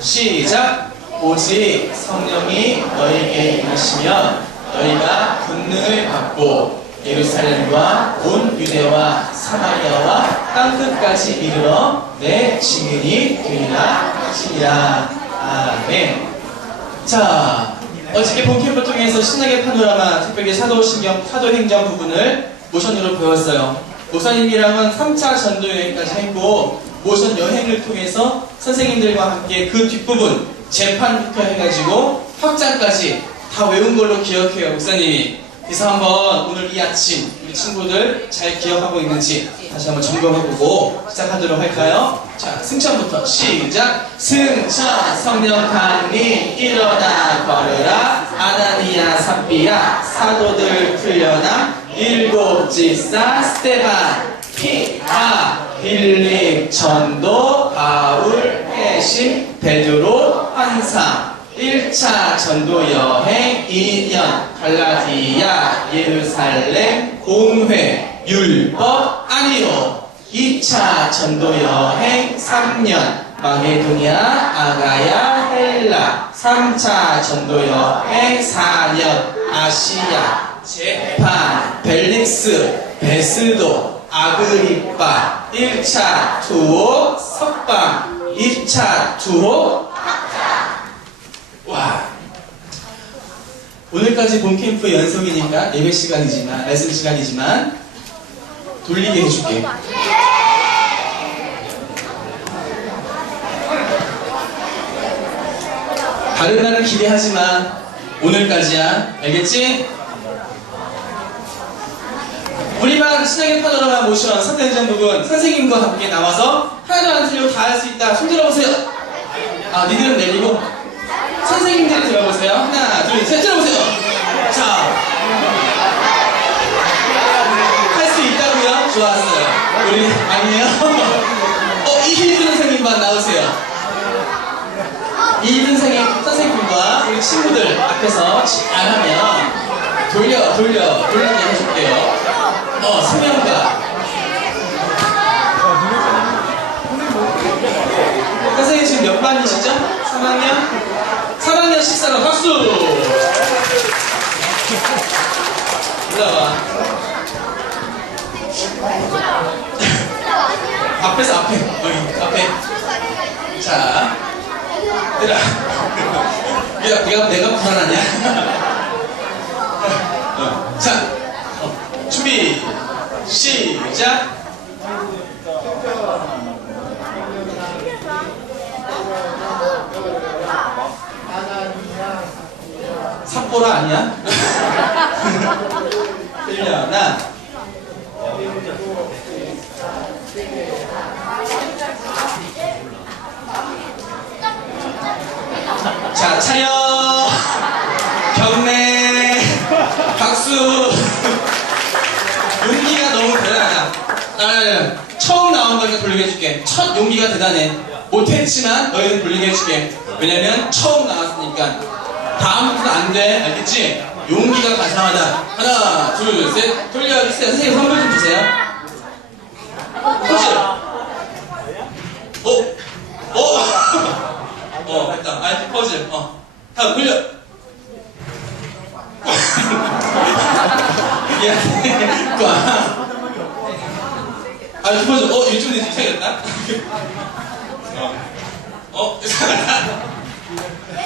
시작! 오직 성령이 너희에게 임하시면 너희가 권능을 받고 예루살렘과 온 유대와 사마리아와 땅끝까지 이르러 내 증인이 되리라 하시니라. 아멘. 자, 어저께 본캠프 통해서 신약의 파노라마, 특별히 사도행전 부분을 모션으로 배웠어요. 목사님이랑은 3차 전도 여행까지 했고, 모션 여행을 통해서 선생님들과 함께 그 뒷부분, 재판부터 해가지고 확장까지 다 외운 걸로 기억해요, 목사님이. 그래서 한번 오늘 이 아침 우리 친구들 잘 기억하고 있는지 다시 한번 점검해보고 시작하도록 할까요? 자, 승천부터 시작! 승천! 성령 강림 일어나 걸으라. 아나니아 삽비야 사도들 풀려나. 일곱 집사 스테반 피아 빌립 전도 바울 회심 베드로 환상. 1차 전도 여행 2년 갈라디아 예루살렘 공회 율법 아니요. 2차 전도 여행 3년 마게도니아 아가야 헬라. 3차 전도 여행 4년 아시아 재판 벨릭스 베스도 아그리빠. 1차 투옥 석방 2차 투옥. 와, 오늘까지 본캠프 연속이니까 예배 시간이지만 말씀 시간이지만 돌리게 해줄게. 다른 날은 기대하지만 오늘까지야. 알겠지? 우리 반 신약의 파노라마 모션 사도행전 부분 선생님과 함께 나와서 하나도 안 틀리고 다 할 수 있다. 손 들어보세요. 아, 니들은 내리고 선생님들 들어보세요. 하나, 둘, 셋 들어보세요. 자, 할 수 있다고요? 좋았어요. 우리 아니에요? 이희준 선생님만 나오세요. 이희준 선생님과 우리 친구들 앞에서 잘하면 돌리게 해줄게요. 수명가. 선생님 지금 몇 반이시죠? 3학년? 3학년 14반 박수! 올라와. 앞에. 자, 얘들아. 내가 불안하냐? 자, 준비, 시작! 삿포라 아니야? 흘려나. 자, 차려. 경례. 박수. 용기가 너무 대단하다. 나는 처음 나온 거니까 돌리게 해줄게. 첫 용기가 대단해. 못했지만 너희는 돌리게 해줄게. 왜냐면 처음 나왔으니까. 다음부터는 안 돼. 알겠지? 용기가 가상하다. 하나, 둘, 셋. 돌려주세요. 선생님 선물 좀 주세요. 포즈. 했다. 알지? 포즈. 다음 돌려. 미안해. 알지? 포즈. 유튜브에 뒤쳐야겠다.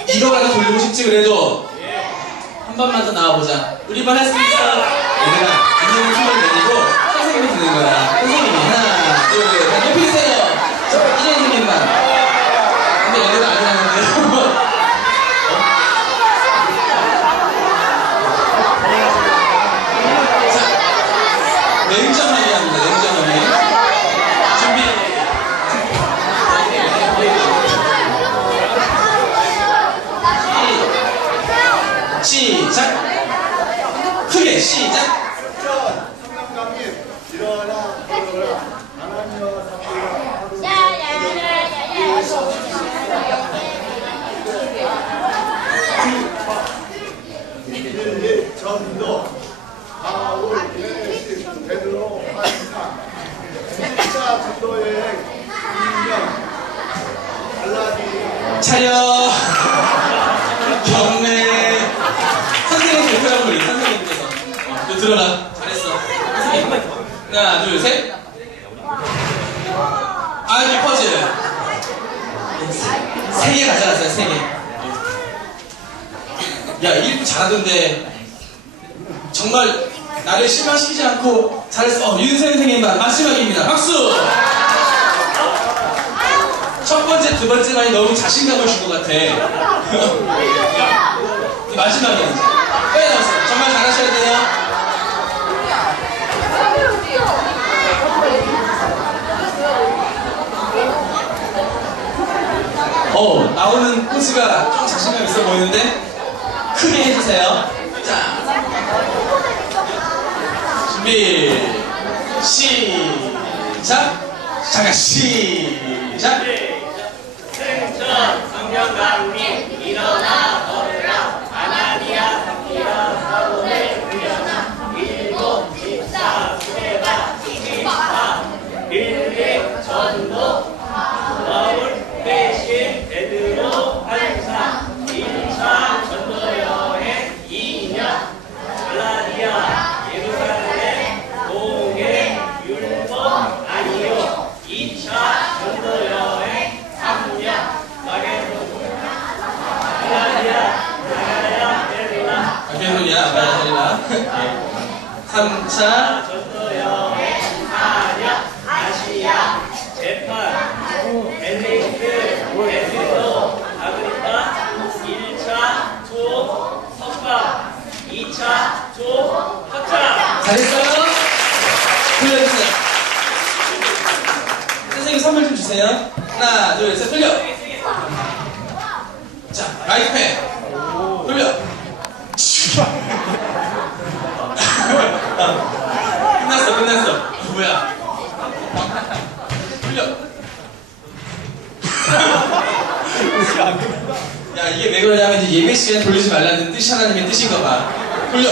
이거라도 돌리고 싶지. 그래도 한 번만 더 나와보자. 우리 반 할 수 있어. 얘들아, 인형을 손을 내리고 선생님이 드는 거야. 선생님이 하나, 둘, 셋. 높이 드세요. 이재 선생님만. 근데 얘들아 안 하는데요. 자, 냉정하게 합니다. 냉정하게. 준비. 시작! 크게 시작! 성령 강림 일어나 걸어라. 하나님 차려. 경례. 선생님 대표라고 불려. 선생님께서. 너 들어라. 잘했어. 선생님. 하나, 둘, 셋. 이 퍼즐. 3개 가져갔어요, 3개. 야, 일부 잘하던데. 정말 나를 실망시키지 않고 잘했어. 윤세현 선생님만 마지막입니다. 박수! 첫 번째, 두 번째 말이 너무 자신감을 준 것 같아. 마지막이야, 이제. 빨리 나왔어요. 정말 잘하셔야 돼요. 나오는 포즈가 좀 자신감 있어 보이는데 크게 해주세요. 자, 준비 시작. 잠깐 시작. 생천 성령강림 일어나 걸으라. 아나니아 삽비라 사돈의 불려나 일곱 집사 수레바 시파 일렉 전도 바울 대신 베드로 한사 1차 전도여행 2년 갈라디아 예루살렘 동해 율법 아니요 2차 전도여행 3년 마게도니아 3차 전도여행 4년 아시아 재판 벨리스 에스도 아그리파 1차 조 석방 2차 조 학자. 잘했어요? 돌려주세요. 선생님 선물 좀 주세요. 하나, 둘, 셋, 돌려. 자, 라이트 펜. 돌려. 끝났어. 뭐야? 돌려. 야, 이게 왜 그러냐면 이제 예배 시간에 돌리지 말라는 뜻이 하나님의 뜻인가 봐. 돌려.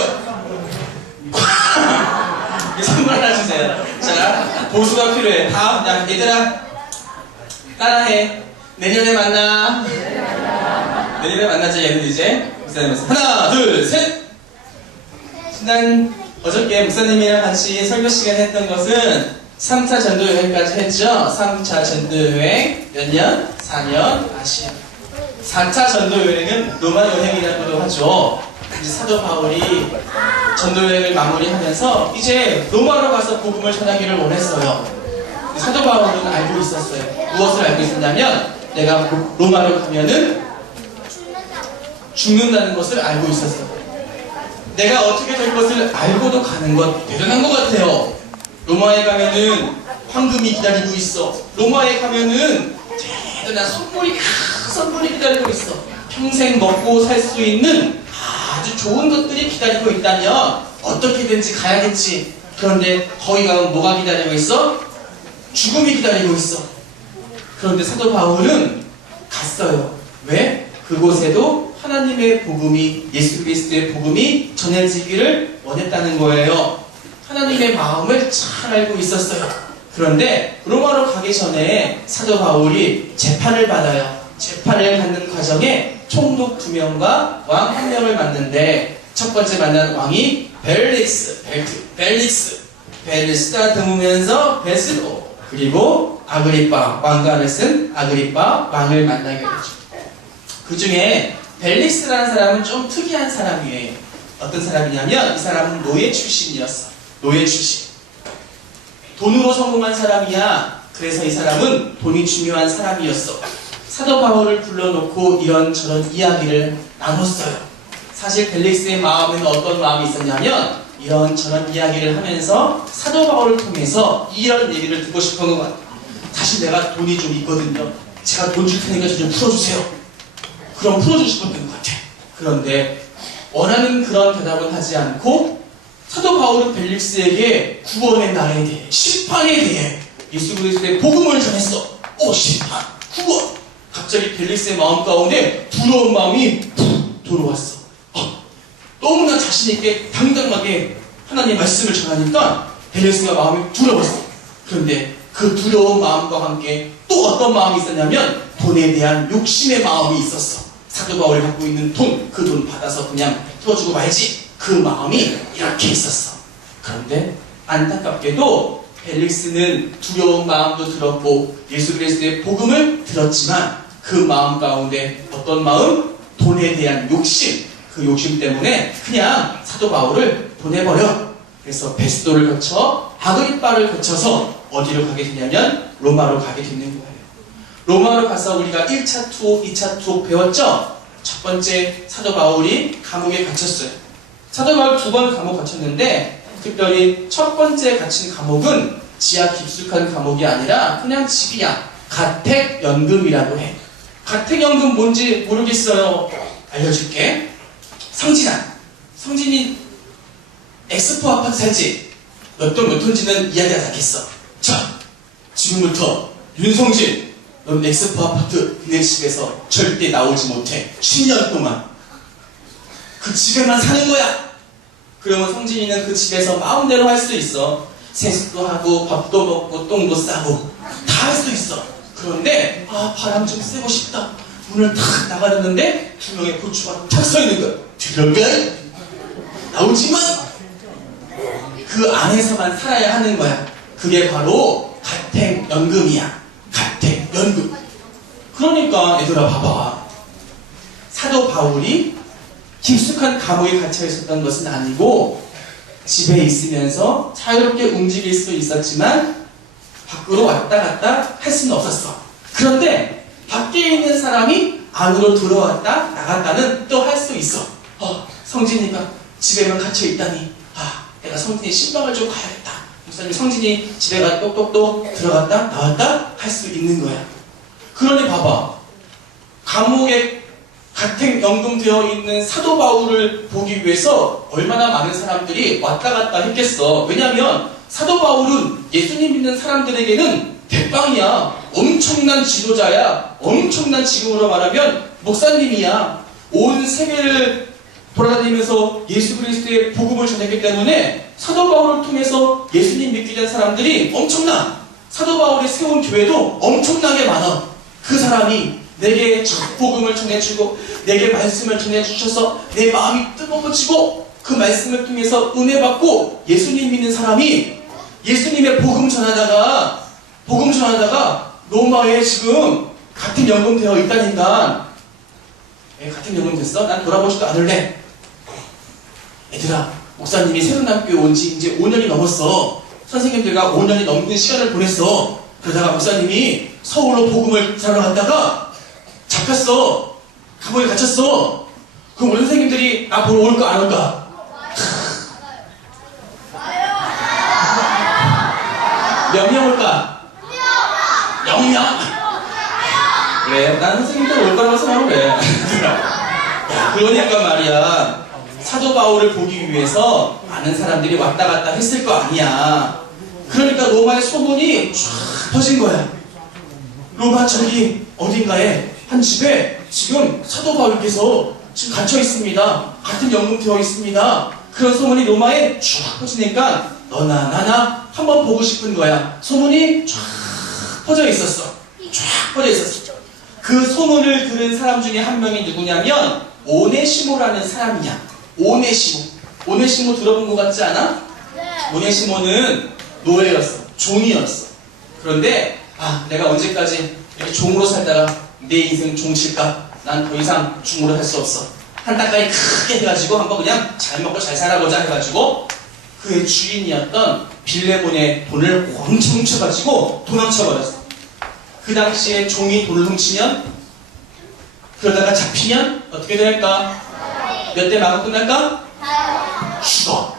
선물 하나 주세요. 자, 보수가 필요해. 다음, 야, 얘들아. 따라해. 내년에 만나. 내년에 만나자, 얘는 이제. 목사님께서. 하나, 둘, 셋! 지난 어저께 목사님이랑 같이 설교 시간 했던 것은 3차 전도여행까지 했죠. 3차 전도여행 몇 년? 4년 아시아. 4차 전도여행은 로마 여행이라고도 하죠. 이제 사도 바울이 전도여행을 마무리하면서 이제 로마로 가서 복음을 전하기를 원했어요. 사도 바울은 알고 있었어요. 무엇을 알고 있었냐면 내가 로마로 가면은 죽는다는 것을 알고 있었어요. 내가 어떻게 될 것을 알고도 가는 것 대단한 것 같아요. 로마에 가면은 황금이 기다리고 있어. 로마에 가면은 대단한 큰 선물이 기다리고 있어. 평생 먹고 살 수 있는 아주 좋은 것들이 기다리고 있다면 어떻게든지 가야겠지. 그런데 거기 가면 뭐가 기다리고 있어? 죽음이 기다리고 있어. 그런데 사도 바울은 갔어요. 왜? 그곳에도 하나님의 복음이, 예수 그리스도의 복음이 전해지기를 원했다는 거예요. 하나님의 마음을 잘 알고 있었어요. 그런데 로마로 가기 전에 사도 바울이 재판을 받아요. 재판을 받는 과정에 총독 2명과 왕 1명을 만났는데 첫 번째 만난 왕이 벨릭스가 드무면서 베스로, 그리고 아그리빠, 왕관을 쓴 아그리빠 왕을 만나게 되죠. 그 중에 벨릭스라는 사람은 좀 특이한 사람이에요. 어떤 사람이냐면 이 사람은 노예 출신이었어. 노예 출신. 돈으로 성공한 사람이야. 그래서 이 사람은 돈이 중요한 사람이었어. 사도 바울을 불러놓고 이런저런 이야기를 나눴어요. 사실 벨릭스의 마음에는 어떤 마음이 있었냐면 이런저런 이야기를 하면서 사도 바울을 통해서 이런 얘기를 듣고 싶은 것 같아요. 사실 내가 돈이 좀 있거든요. 제가 돈 줄 테니까 좀 풀어주세요. 그럼 풀어주고 싶었던 것 같아. 그런데 원하는 그런 대답은 하지 않고 사도 바울은 벨릭스에게 구원의 날에 대해, 심판에 대해 예수 그리스도의 복음을 전했어. 심판, 구원. 갑자기 벨릭스의 마음 가운데 두려운 마음이 푹 들어왔어. 너무나 자신있게 당당하게 하나님의 말씀을 전하니까 벨릭스가 마음이 두려웠어. 그런데 그 두려운 마음과 함께 또 어떤 마음이 있었냐면 돈에 대한 욕심의 마음이 있었어. 사도 바울이 갖고 있는 돈, 그 돈 받아서 그냥 풀어주고 말지. 그 마음이 이렇게 있었어. 그런데 안타깝게도 펠릭스는 두려운 마음도 들었고 예수 그리스도의 복음을 들었지만 그 마음 가운데 어떤 마음? 돈에 대한 욕심. 그 욕심 때문에 그냥 사도 바울을 보내버려. 그래서 베스도를 거쳐 아그리빠를 거쳐서 어디로 가게 되냐면 로마로 가게 되는 거예요. 로마로 가서 우리가 1차 투옥, 2차 투옥 배웠죠? 첫 번째 사도 바울이 감옥에 갇혔어요. 사도 바울 2번 감옥 갇혔는데 특별히 첫 번째 갇힌 감옥은 지하 깊숙한 감옥이 아니라 그냥 집이야. 가택연금이라고 해. 가택연금 뭔지 모르겠어요. 알려줄게. 성진이 엑스포 아파트 살지? 몇 돈 몇 톤지는 이야기하지 않겠어. 자, 지금부터 윤성진, 넌 엑스포 아파트 내 집에서 절대 나오지 못해. 10년 동안 그 집에만 사는 거야. 그러면 성진이는 그 집에서 마음대로 할 수 있어. 세수도 하고 밥도 먹고 똥도 싸고 다 할 수 있어. 그런데 바람 좀 쐬고 싶다. 문을 탁 나가려는데 2명의 고추가 탁 서 있는 거야. 들어가? 나오지만 그 안에서만 살아야 하는 거야. 그게 바로 가택연금이야. 가택연금. 그러니까 얘들아 봐봐. 사도 바울이 깊숙한 감옥에 갇혀 있었던 것은 아니고 집에 있으면서 자유롭게 움직일 수도 있었지만 밖으로 왔다 갔다 할 수는 없었어. 그런데 밖에 있는 사람이 안으로 들어왔다 나갔다는 또 할 수 있어. 성진이가 집에만 갇혀 있다니. 내가 성진이 신방을 좀 가야겠다. 목사님 성진이 집에 가 똑똑똑 들어갔다 나왔다 할 수 있는 거야. 그러니 봐봐. 감옥에 가택연금되어 있는 사도 바울을 보기 위해서 얼마나 많은 사람들이 왔다 갔다 했겠어. 왜냐하면 사도 바울은 예수님 믿는 사람들에게는 대빵이야. 엄청난 지도자야. 엄청난 지금으로 말하면 목사님이야. 온 세계를 돌아다니면서 예수 그리스도의 복음을 전했기 때문에 사도 바울을 통해서 예수님 믿게 된 사람들이 엄청나. 사도 바울이 세운 교회도 엄청나게 많아. 그 사람이 내게 복음을 전해주고 내게 말씀을 전해주셔서 내 마음이 뜨거워지고 그 말씀을 통해서 은혜 받고 예수님 믿는 사람이 예수님의 복음 전하다가 로마에 지금 같은 연금 되어 있다니까. 같은 연금 됐어? 난 돌아보지도 않을래. 얘들아, 목사님이 새로남교회 온 지 이제 5년이 넘었어. 선생님들과 5년이 넘는 시간을 보냈어. 그러다가 목사님이 서울로 복음을 전하러 갔다가 잡혔어. 감옥에 갇혔어. 그럼 우리 선생님들이 나 보러 올까 안 올까? 몇 명 올까? 0명. 그래, 난 선생님들 올 거라고 생각을 해. 야, 그러니까 말이야. 사도 바울을 보기 위해서 많은 사람들이 왔다 갔다 했을 거 아니야. 그러니까 로마의 소문이 쫙 퍼진 거야. 로마 저기 어딘가에 한 집에 지금 사도 바울께서 지금 갇혀 있습니다. 같은 연금 되어 있습니다. 그런 소문이 로마에 쫙 퍼지니까 너나 나나 한번 보고 싶은 거야. 소문이 쫙 퍼져 있었어. 쫙 퍼져 있었어. 그 소문을 들은 사람 중에 한 명이 누구냐면 오네시모라는 사람이야. 오네시모 들어본 것 같지 않아? 네. 오네시모는 노예였어. 종이었어. 그런데 내가 언제까지 이렇게 종으로 살다가 내 인생 종칠까? 난 더 이상 종으로 살 수 없어. 한 달까지 크게 해가지고 한번 그냥 잘 먹고 잘 살아보자 해가지고 그의 주인이었던 빌레몬의 돈을 엄청 훔쳐가지고 도망쳐버렸어. 그 당시에 종이 돈을 훔치면 그러다가 잡히면 어떻게 될까? 몇 대 맞고 끝날까? 죽어.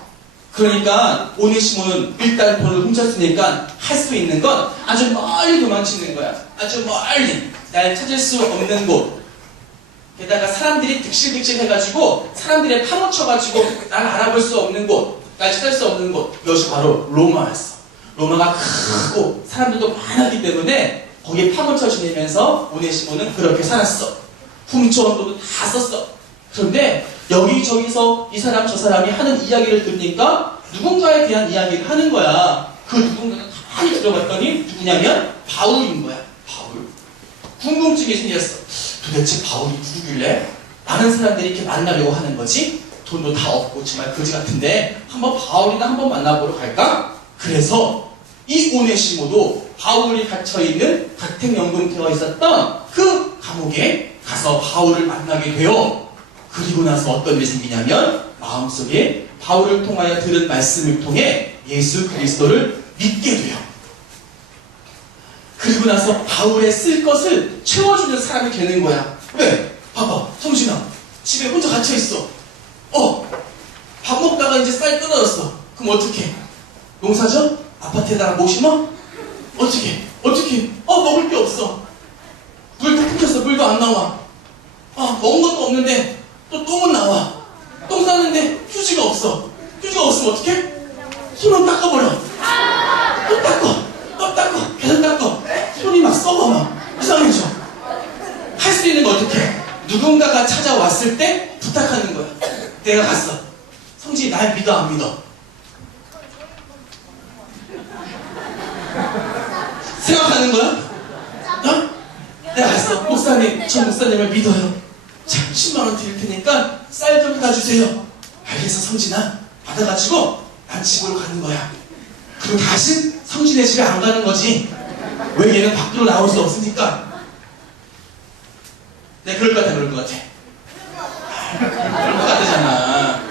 그러니까 오네시모는 일단 돈을 훔쳤으니까 할 수 있는 건 아주 멀리 도망치는 거야. 아주 멀리. 날 찾을 수 없는 곳. 게다가 사람들이 득실득실 해가지고 사람들이 파묻혀가지고 날 알아볼 수 없는 곳. 날 찾을 수 없는 곳. 이것이 바로 로마였어. 로마가 크고 사람들도 많았기 때문에 거기에 파묻혀 지내면서 오네시모는 그렇게 살았어. 훔쳐온 돈도 다 썼어. 그런데 여기저기서 이 사람 저 사람이 하는 이야기를 들으니까 누군가에 대한 이야기를 하는 거야. 그 누군가가 가만히 들어봤더니 누구냐면 바울인 거야. 바울. 궁금증이 생겼어. 도대체 바울이 누구길래 많은 사람들이 이렇게 만나려고 하는 거지? 돈도 다 없고 정말 거지 같은데 한번 바울이나 한번 만나보러 갈까? 그래서 이 오네시모도 바울이 갇혀있는 가택연금터에 있었던 그 감옥에 가서 바울을 만나게 돼요. 그리고 나서 어떤 일이 생기냐면 마음속에 바울을 통하여 들은 말씀을 통해 예수 그리스도를 믿게 돼요. 그리고 나서 바울의 쓸 것을 채워주는 사람이 되는 거야. 왜? 봐봐, 성진아, 집에 혼자 갇혀있어. 밥 먹다가 이제 쌀 떨어졌어. 그럼 어떡해? 농사져? 아파트에다가 못 심어? 어떡해? 먹을 게 없어. 물도 끊겼어. 물도 안 나와. 먹은 것도 없는데 또 똥은 나와. 똥 싸는데 휴지가 없어. 휴지가 없으면 어떡해? 손을 닦아버려. 또 닦어. 계속 닦어. 손이 막 썩어 막. 이상해져. 할 수 있는 거 어떡해? 누군가가 찾아왔을 때 부탁하는 거야. 내가 갔어. 성진이 날 믿어 안 믿어? 생각하는 거야? 내가 갔어. 목사님, 저 목사님을 믿어요. 자, 10만원 드릴 테니까 쌀 좀 사주세요. 알겠어, 성진아. 받아가지고 난 집으로 가는 거야. 그리고 다시 성진의 집에 안 가는 거지. 왜 얘는 밖으로 나올 수 없으니까. 내가 그럴 것 같아. 그럴 것 같잖아.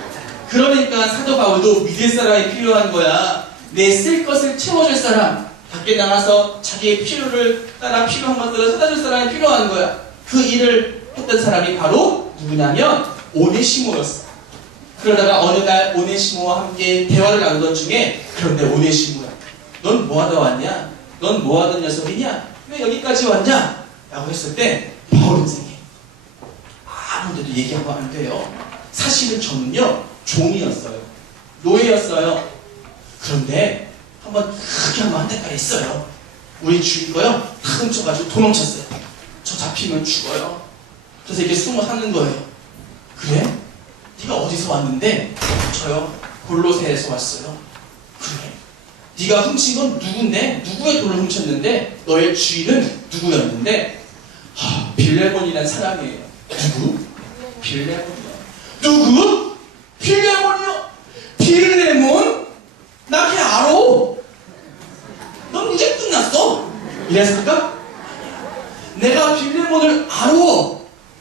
그러니까 사도 바울도 믿을 사람이 필요한 거야. 내 쓸 것을 채워줄 사람, 밖에 나가서 자기의 필요를 따라 필요한 것들을 사다 줄 사람이 필요한 거야. 그 일을 했던 사람이 바로 누구냐면 오네시모였어. 그러다가 어느 날 오네시모와 함께 대화를 나누던 중에, 그런데 오네시모야, 넌 뭐하다 왔냐? 넌 뭐하던 녀석이냐? 왜 여기까지 왔냐? 라고 했을 때 바울은 생각해. 아무데도 얘기하고 안 돼요. 사실은 저는요, 종이었어요. 노예였어요. 그런데 한번 크게 한번 한 대가리 했어요. 우리 주인거요, 다 훔쳐가지고 도망쳤어요. 저 잡히면 죽어요. 그래서 이렇게 숨어 사는 거예요. 그래? 네가 어디서 왔는데? 저요, 골로새에서 왔어요. 그래? 네가 훔친 건 누군데? 누구의 돈을 훔쳤는데? 너의 주인은 누구였는데? 빌레몬이란 사람이에요. 누구? 빌레몬이요. 누구? 빌레몬이요? 빌레몬? 나 걔 알아. 넌 이제 끝났어. 이랬을까? 내가 빌레몬을 알아.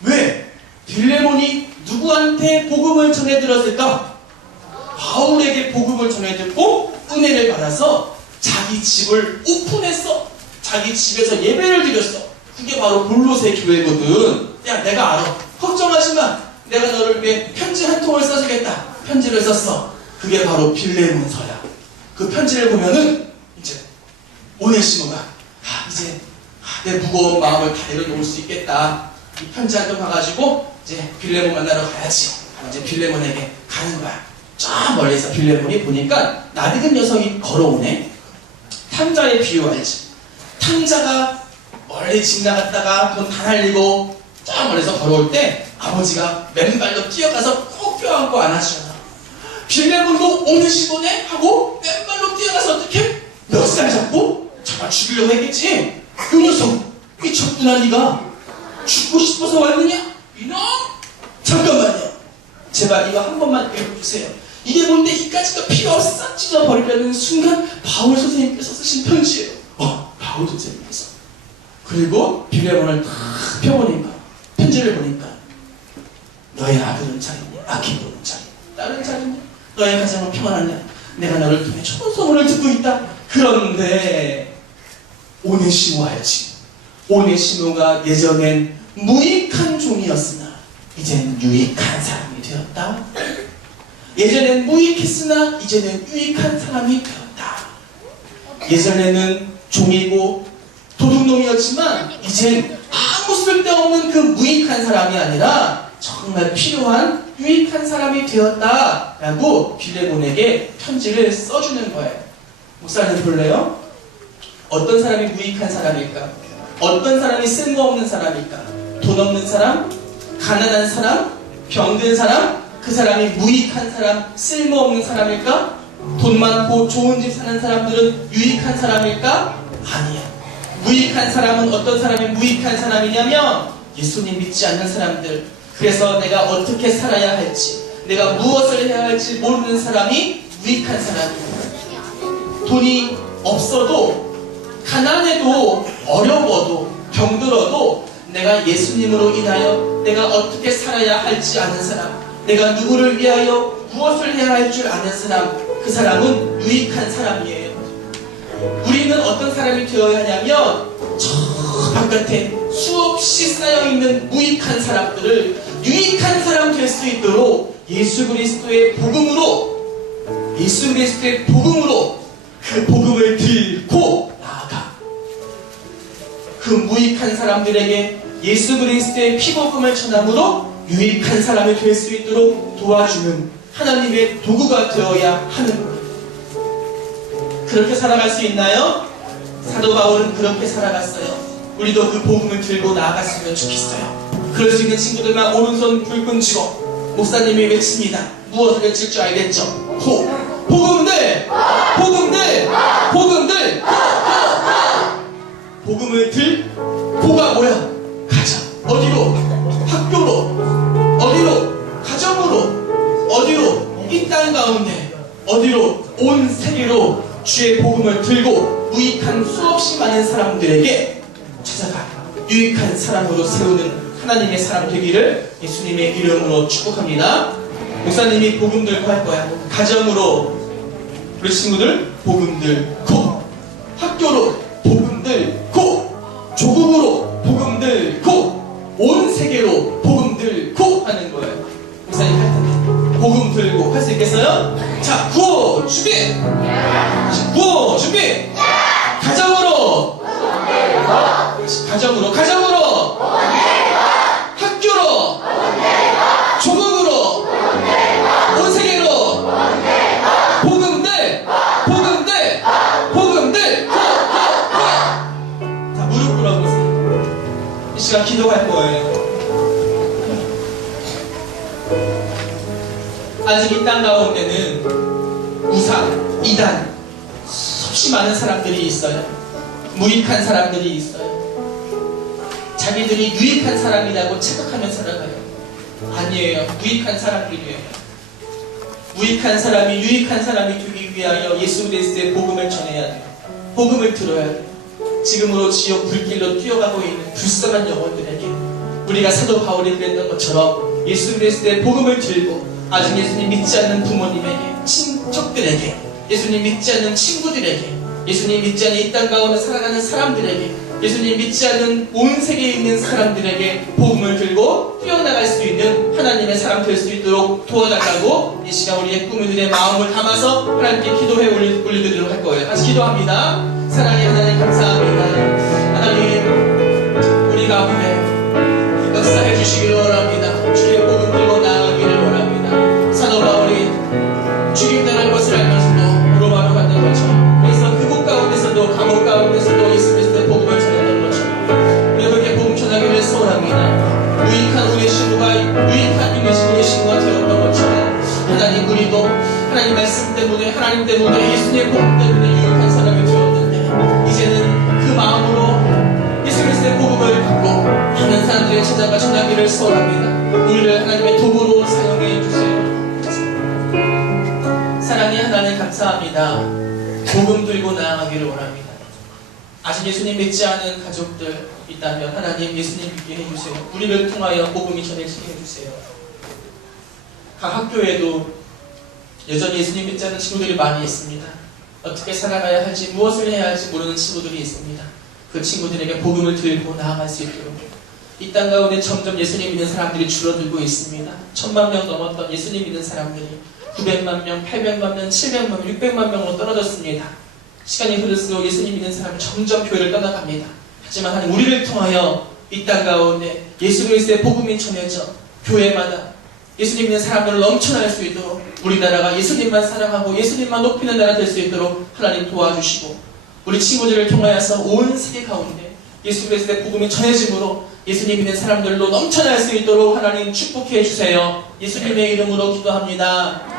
왜? 빌레몬이 누구한테 복음을 전해 들었을까? 바울에게 복음을 전해 듣고 은혜를 받아서 자기 집을 오픈했어. 자기 집에서 예배를 드렸어. 그게 바로 골로새 교회거든. 야, 내가 알아. 걱정하지 마. 내가 너를 위해 편지 한 통을 써주겠다. 편지를 썼어. 그게 바로 빌레몬서야. 그 편지를 보면은 이제 오네시모가 이제 내 무거운 마음을 다 내려놓을 수 있겠다. 이 편지 한 통 가가지고 이제 빌레몬 만나러 가야지. 이제 빌레몬에게 가는 거야. 저 멀리서 빌레몬이 보니까 낯익은 녀석이 걸어오네. 탕자의 비유 알지? 탕자가 멀리 집 나갔다가 돈 다 날리고 저 멀리서 걸어올 때 아버지가 맨발로 뛰어가서 꼭 껴안고 안아주잖아. 빌레몬도 오네시모네 하고 맨발로 뛰어가서 어떻게? 멱살 잡고 정말 죽이려고 했겠지. 이 녀석 미쳤구나. 네가 죽고 싶어서 왔느냐? 이놈! 잠깐만요. 제발 이거 한 번만 읽어주세요. 이게 뭔데 이까지가 필요 없어 싹 찢어버리려는 순간 바울 선생님께서 쓰신 편지예요. 바울 선생님께서. 그리고 빌레몬을 탁 펴보니까, 편지를 보니까, 너의 아들은 잘 있냐? 아키도는 잘 있냐? 딸은 잘 있냐? 너의 가정은 평안하냐? 내가 너를 통해 좋은 소문을 듣고 있다. 그런데 오네시모 알지? 오네시모가 예전엔 무익한 종이었으나 이젠 유익한 사람이 되었다. 예전엔 무익했으나 이제는 유익한 사람이 되었다. 예전에는 종이고 도둑놈이었지만 이젠 아무 쓸데없는 그 무익한 사람이 아니라 정말 필요한 유익한 사람이 되었다 라고 빌레몬에게 편지를 써주는 거예요. 목사님 볼래요? 어떤 사람이 무익한 사람일까? 어떤 사람이 쓸모없는 사람일까? 돈 없는 사람? 가난한 사람? 병든 사람? 그 사람이 무익한 사람? 쓸모없는 사람일까? 돈 많고 좋은 집 사는 사람들은 유익한 사람일까? 아니야. 무익한 사람은 어떤 사람이 무익한 사람이냐면 예수님 믿지 않는 사람들. 그래서 내가 어떻게 살아야 할지, 내가 무엇을 해야 할지 모르는 사람이 무익한 사람이에요. 돈이 없어도, 가난해도, 어려워도, 병들어도 내가 예수님으로 인하여 내가 어떻게 살아야 할지 아는 사람, 내가 누구를 위하여 무엇을 해야 할 줄 아는 사람, 그 사람은 유익한 사람이에요. 우리는 어떤 사람이 되어야 하냐면 저 바깥에 수없이 쌓여있는 무익한 사람들을 유익한 사람 될 수 있도록 예수 그리스도의 복음으로 그 복음을 들고 나아가. 그 무익한 사람들에게 예수 그리스도의 피복음을 전함으로 유익한 사람이 될 수 있도록 도와주는 하나님의 도구가 되어야 하는 거예요. 그렇게 살아갈 수 있나요? 사도 바울은 그렇게 살아갔어요. 우리도 그 복음을 들고 나아갔으면 좋겠어요. 그럴 수 있는 친구들만 오른손 불끈 쥐고 목사님이 외칩니다. 무엇을 외칠 줄 알겠죠? 복음들! 복음을 들! 보가 뭐야? 가자. 어디로? 학교로. 어디로? 가정으로. 어디로? 이 땅 가운데. 어디로? 온 세계로 주의 복음을 들고 무익한 수없이 많은 사람들에게 찾아가 유익한 사람으로 세우는 하나님의 사람 되기를 예수님의 이름으로 축복합니다. 목사님이 복음 들고 할 거야. 가정으로 우리 친구들 복음 들고, 학교로 복음 들고, 조국으로 복음 들고, 온 세계로 복음 들고 하는 거예요. 목사님 할 텐데 복음 들고 할 수 있겠어요? 자, 구호 준비! 구호 준비! 가정으로! 가정으로! 학교로! 조국으로! 온 세계로! 복음들! 자, 무릎 꿇어보세요. 이 시간 기도할 거예요. 아직 이 땅 가운데는 우상, 이단, 수없이 많은 사람들이 있어요. 무익한 사람들이 있어요. 자기들이 유익한 사람이라고 착각하며 살아가요. 아니에요. 무익한 사람들이에요. 무익한 사람이 유익한 사람이 되기 위하여 예수 그리스도의 복음을 전해야 돼요. 복음을 들어야 돼요. 지금으로 지옥 불길로 뛰어가고 있는 불쌍한 영혼들에게 우리가 사도 바울이 그랬던 것처럼 예수 그리스도의 복음을 들고 아직 예수님 믿지 않는 부모님에게, 친척들에게, 예수님 믿지 않는 친구들에게, 예수님 믿지 않는 이 땅 가운데 살아가는 사람들에게, 예수님 믿지 않는 온 세계에 있는 사람들에게 복음을 들고 뛰어나갈 수 있는 하나님의 사람 될 수 있도록 도와달라고 이 시간 우리의 꿈들의 마음을 담아서 하나님께 기도해 올려드리도록 할 거예요. 다시 기도합니다. 사랑의 하나님 감사합니다. 하나님 우리 가운데 역사해 주시기를 원합니다. 주의 복음 들고 나아가기를 원합니다. 사도 바울이 죽임당할 것을 알면서도 로마로 갔던 것처럼, 그래서 그곳 가운데서도 감옥 가운데서도 예수 그리스도의 복음을 전했던 것처럼 우리가 그렇게 복음 전하기를 소원합니다. 유익한 우리의 신부가 유익한 우리의 신부가 되었던 것처럼 하나님 우리도 하나님 말씀 때문에, 하나님 때문에, 예수님의 복음 때문에 유익한 사람이 되었는데 이제는 그 마음으로 예수 그리스도의 복음을 갖고 많은 사람들의 찾아가 전하기를 소원합니다. 우리를 하나님의 도구로 사용해 주세요. 사랑의 하나님 감사합니다. 복음 들고 나아가기를 원합니다. 아직 예수님 믿지 않은 가족들 있다면 하나님 예수님 믿게 해주세요. 우리를 통하여 복음이 전해지게 해주세요. 각 학교에도 여전히 예수님 믿지 않는 친구들이 많이 있습니다. 어떻게 살아가야 할지, 무엇을 해야 할지 모르는 친구들이 있습니다. 그 친구들에게 복음을 들고 나아갈 수 있도록 이 땅 가운데 점점 예수님 믿는 사람들이 줄어들고 있습니다. 1000만 명 넘었던 예수님 믿는 사람들이 900만 명, 800만 명, 700만 명, 600만 명으로 떨어졌습니다. 시간이 흐를수록 예수님 믿는 사람이 점점 교회를 떠나갑니다. 하지만 하나님 우리를 통하여 이 땅 가운데 예수 그리스도의 복음이 전해져 교회마다 예수님 믿는 사람들을 넘쳐날 수 있도록 우리나라가 예수님만 사랑하고 예수님만 높이는 나라 될 수 있도록 하나님 도와주시고 우리 친구들을 통하여서 온 세계 가운데 예수 그리스도의 복음이 전해짐으로 예수님 믿는 사람들로 넘쳐날 수 있도록 하나님 축복해 주세요. 예수님의 이름으로 기도합니다.